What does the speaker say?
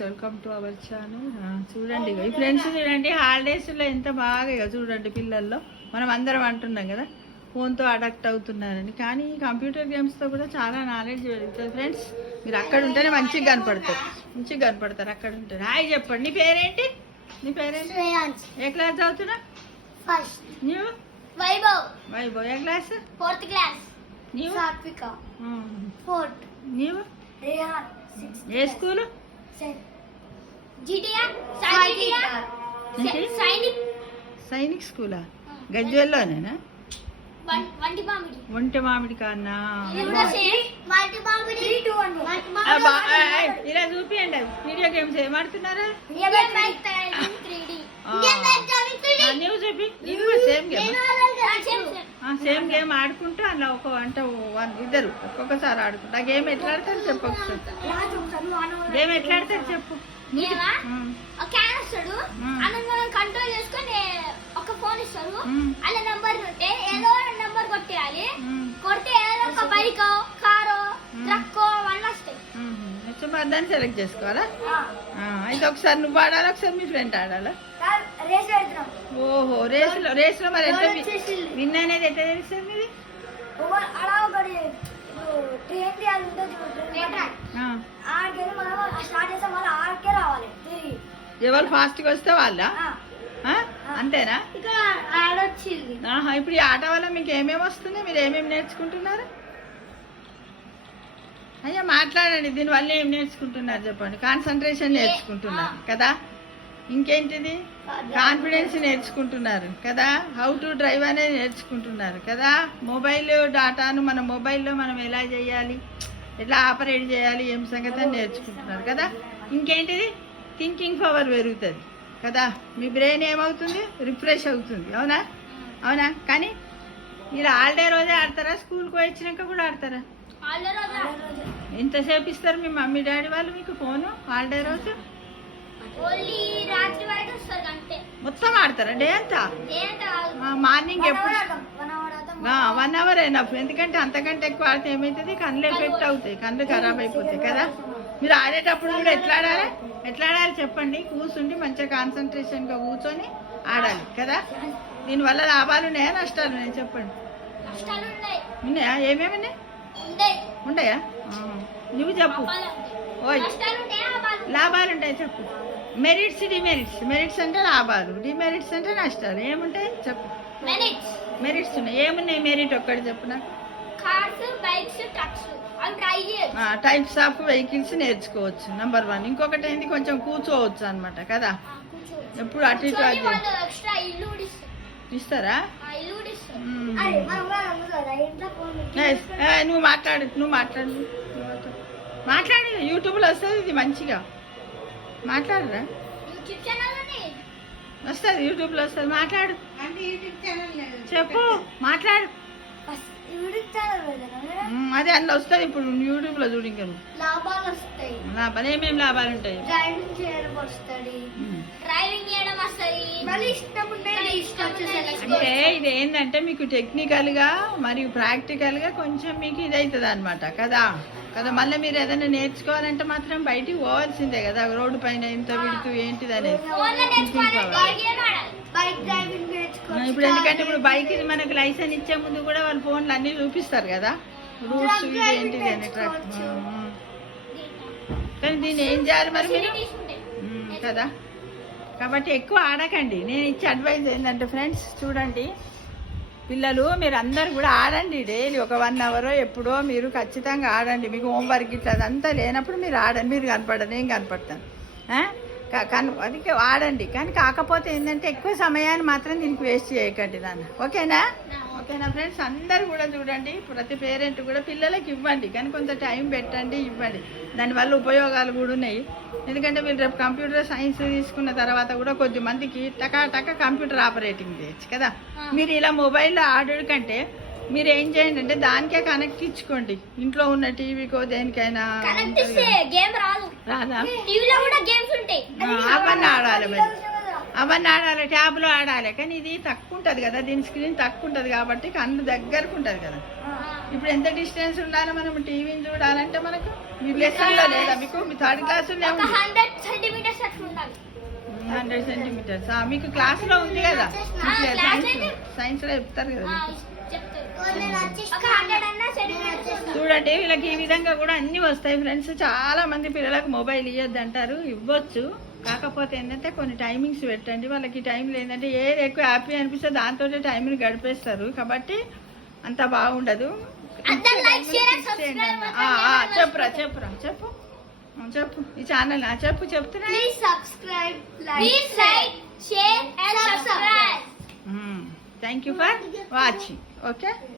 Welcome to our channel. చూడండి ఈ friends, చూడండి హాలిడేస్లో ఎంత బాగా చూడండి పిల్లల్లో మనం అందరం అంటున్నాం కదా ఫోన్తో అడక్ట్ అవుతున్నారని. కానీ కంప్యూటర్ గేమ్స్తో కూడా చాలా నాలెడ్జ్ పెరుగుతుంది ఫ్రెండ్స్. మీరు అక్కడ ఉంటేనే మంచిగా కనపడతారు అక్కడ ఉంటారు. హాయ్ చెప్పండి. నీ పేరేంటి? ఏ క్లాస్ చదువుతున్నా? నీవు? వైభవ్. ఏ క్లాస్? 4th class. నీవు? సాత్విక. 4th. నీవు? రేహాన్. ఏ స్కూలు? సైనిక్ స్కూలా? గజ్వేల్లోనేనా? వంటి మామిడి కాన్నా? ఇలా చూపియండి. వీడియో గేమ్స్ ఏం ఆడుతున్నారా? నువ్వు చెప్పి సేమ్ గేమ్ ఆడుకుంటూ అలా ఇద్దరు ఒక్కొక్కసారి ఆడుకుంటా. ఆ గేమ్ ఎట్లా ఆడతారు చెప్పు ఒకసారి. గేమ్ ఎట్లా ఆడతారు చెప్పు. కంట్రోల్ చేసుకొని ఒక ఫోన్ ఇస్తారు. అలా నంబర్ ఉంటే ఏదో నంబర్ కొట్టేయాలి. కొడితే ఏదో ఒక బైక్, కారు, ట్రక్ అవన్నీ వస్తాయి. దాన్ని సెలెక్ట్ చేసుకోవాలా? అయితే ఒకసారి నువ్వు ఆడాలి, ఒకసారి మీ ఫ్రెండ్ ఆడాలా? ఓహో, రేస్ లో మరి ఎంత విన్ అనేది ఎట్లా తెలుస్తుంది మీది? ఎవరు ఫాస్ట్ గా వస్తే వాళ్ళ అంతేనా? ఇప్పుడు ఈ ఆట వల్ల మీకు ఏమేమి వస్తున్నాయి? మీరు ఏమేమి నేర్చుకుంటున్నారు? అయ్యా మాట్లాడండి. దీనివల్ల ఏం నేర్చుకుంటున్నారు చెప్పండి. కాన్సన్ట్రేషన్ నేర్చుకుంటున్నారు కదా, ఇంకేంటిది కాన్ఫిడెన్స్ నేర్చుకుంటున్నారు కదా, హౌ టు డ్రైవ్ అనేది నేర్చుకుంటున్నారు కదా, మొబైల్ డాటాను మన మొబైల్లో మనం ఎలా చేయాలి, ఎట్లా ఆపరేట్ చేయాలి, ఏం సంగతి నేర్చుకుంటున్నారు కదా. ఇంకేంటిది థింకింగ్ పవర్ పెరుగుతుంది కదా, మీ బ్రెయిన్ ఏమవుతుంది? రిఫ్రెష్ అవుతుంది. అవునా? కానీ మీరు హాలిడే రోజే ఆడతారా? స్కూల్కి వచ్చినాక కూడా ఆడతారా? ఎంతసేపు ఇస్తారు మీ మమ్మీ డాడీ వాళ్ళు మీకు ఫోను హాలిడే రోజు? మొత్తం ఆడతారా డే అంతా? మార్నింగ్ ఎప్పుడు? 1 hour ఎనఫ్. ఎందుకంటే అంతకంటే ఎక్కువ ఆడితే ఏమవుతుంది? కళ్ళు ఎఫెక్ట్ అవుతాయి, కళ్ళు ఖరాబ్ అయిపోతాయి కదా. మీరు ఆడేటప్పుడు కూడా ఎట్లా ఆడాలి చెప్పండి. కూర్చుండి మంచిగా కాన్సన్ట్రేషన్గా కూర్చొని ఆడాలి కదా. దీనివల్ల లాభాలు ఉన్నాయా నష్టాలు ఉన్నాయా చెప్పండి. ఉన్నాయా? ఏమేమి ఉన్నాయా? నువ్వు చెప్పు. ఓయ్, లాభాలు ఉంటాయి చెప్పు. Merits, demerits. మెరిట్స్ అంటే లాభాలు, డిమెరిట్స్ అంటే నష్టాలు. ఏముంటాయి చెప్పు. మెరిట్స్ ఉన్నాయి. ఏమున్నాయి మెరిట్ ఒక్కటి చెప్పు నాకు. టైప్స్ ఆఫ్ వెహికల్స్ నేర్చుకోవచ్చు నెంబర్ 1. ఇంకొకటి ఏంటి, కొంచెం కూర్చోవచ్చు అనమాట కదా. ఎప్పుడు అటు ఇటు ఇస్తారా? నువ్వు మాట్లాడు. యూట్యూబ్లో వస్తుంది ఇది మంచిగా మాట్లాడరా? వస్తుంది యూట్యూబ్లో వస్తుంది. మాట్లాడు చెప్పు, మాట్లాడు. అదే అందులో వస్తుంది ఇప్పుడు యూట్యూబ్లో చూడు. ఇంకా లాభాలు ఏమేమి లాభాలు ఉంటాయి? అంటే ఇది ఏంటంటే మీకు టెక్నికల్గా మరియు ప్రాక్టికల్గా కొంచెం మీకు ఇది అవుతుంది అనమాట కదా. మళ్ళీ మీరు ఏదైనా నేర్చుకోవాలంటే మాత్రం బయటికి పోవాల్సిందే కదా. రోడ్డు పైన ఇంత విడుతూ ఏంటిది అనేది. ఇప్పుడు ఎందుకంటే ఇప్పుడు బైక్ మనకు లైసెన్స్ ఇచ్చే ముందు కూడా వాళ్ళు ఫోన్లు అన్నీ చూపిస్తారు కదా, రూల్స్ ఇది ఏంటిది అని. కానీ దీన్ని ఏం చేయాలి మరి మీరు కదా. కాబట్టి ఎక్కువ ఆడకండి. నేను ఇచ్చే అడ్వైజ్ ఏంటంటే ఫ్రెండ్స్, చూడండి పిల్లలు మీరు అందరు కూడా ఆడండి. డైలీ ఒక 1 hour ఎప్పుడో మీరు ఖచ్చితంగా ఆడండి. మీకు హోంవర్క్ ఇట్లా అదంతా లేనప్పుడు మీరు ఆడండి. మీరు కనపడదు, నేను కనపడతాను. అది ఆడండి. కానీ కాకపోతే ఏంటంటే ఎక్కువ సమయాన్ని మాత్రం దీనికి వేస్ట్ చేయకండి దాన్ని. ఓకేనా ఫ్రెండ్స్? అందరు కూడా చూడండి, ప్రతి పేరెంట్ కూడా పిల్లలకి ఇవ్వండి, కానీ కొంత టైం పెట్టండి, ఇవ్వండి. దానివల్ల ఉపయోగాలు కూడా ఉన్నాయి. ఎందుకంటే వీళ్ళు రేపు కంప్యూటర్ సైన్స్ తీసుకున్న తర్వాత కూడా కొద్దిమందికి టకా కంప్యూటర్ ఆపరేటింగ్ చేయొచ్చు కదా. మీరు ఇలా మొబైల్లో ఆడడం కంటే మీరు ఏం చేయండి అంటే దానికే కనెక్ట్ ఇచ్చుకోండి. ఇంట్లో ఉన్న టీవీకో దేనికైనా రాదా? అవన్నీ ఆడాలి, ట్యాబ్లో ఆడాలి. కానీ ఇది తక్కువ ఉంటుంది కదా, దీని స్క్రీన్ తక్కువ ఉంటుంది కాబట్టి కన్ను దగ్గరకు ఉంటుంది కదా. ఇప్పుడు ఎంత డిస్టెన్స్ ఉండాలి మనం టీవీని చూడాలంటే మనకు మీ లెసన్లో లేదా మీకు మీ థర్డ్ క్లాసులో ఒక 100 సెంటీమీటర్స్ అట్లా ఉండాలి. 100 సెంటీమీటర్స్ మీకు క్లాస్లో ఉంది కదా సైన్స్లో చెప్తారు కదా మీకు. చెప్తారు. ఒక 100 అన్నా సెంటీమీటర్స్. చూడండి వీళ్ళకి ఈ విధంగా కూడా అన్ని వస్తాయి ఫ్రెండ్స్. చాలా మంది పిల్లలకు మొబైల్ ఇవ్వద్దు అంటారు, ఇవ్వచ్చు. కాకపోతే ఏంటంటే కొన్ని టైమింగ్స్ పెట్టండి వాళ్ళకి. టైంలో ఏంటంటే ఏది ఎక్కువ హ్యాపీ అనిపిస్తే దాంతో టైంని గడిపేస్తారు, కాబట్టి అంత బాగుండదు. అందరూ like, share and subscribe చెప్పురా చెప్పు ఈ ఛానల్ చెప్తున్నా. Please subscribe, like, share and subscribe. Thank you for watching. Okay.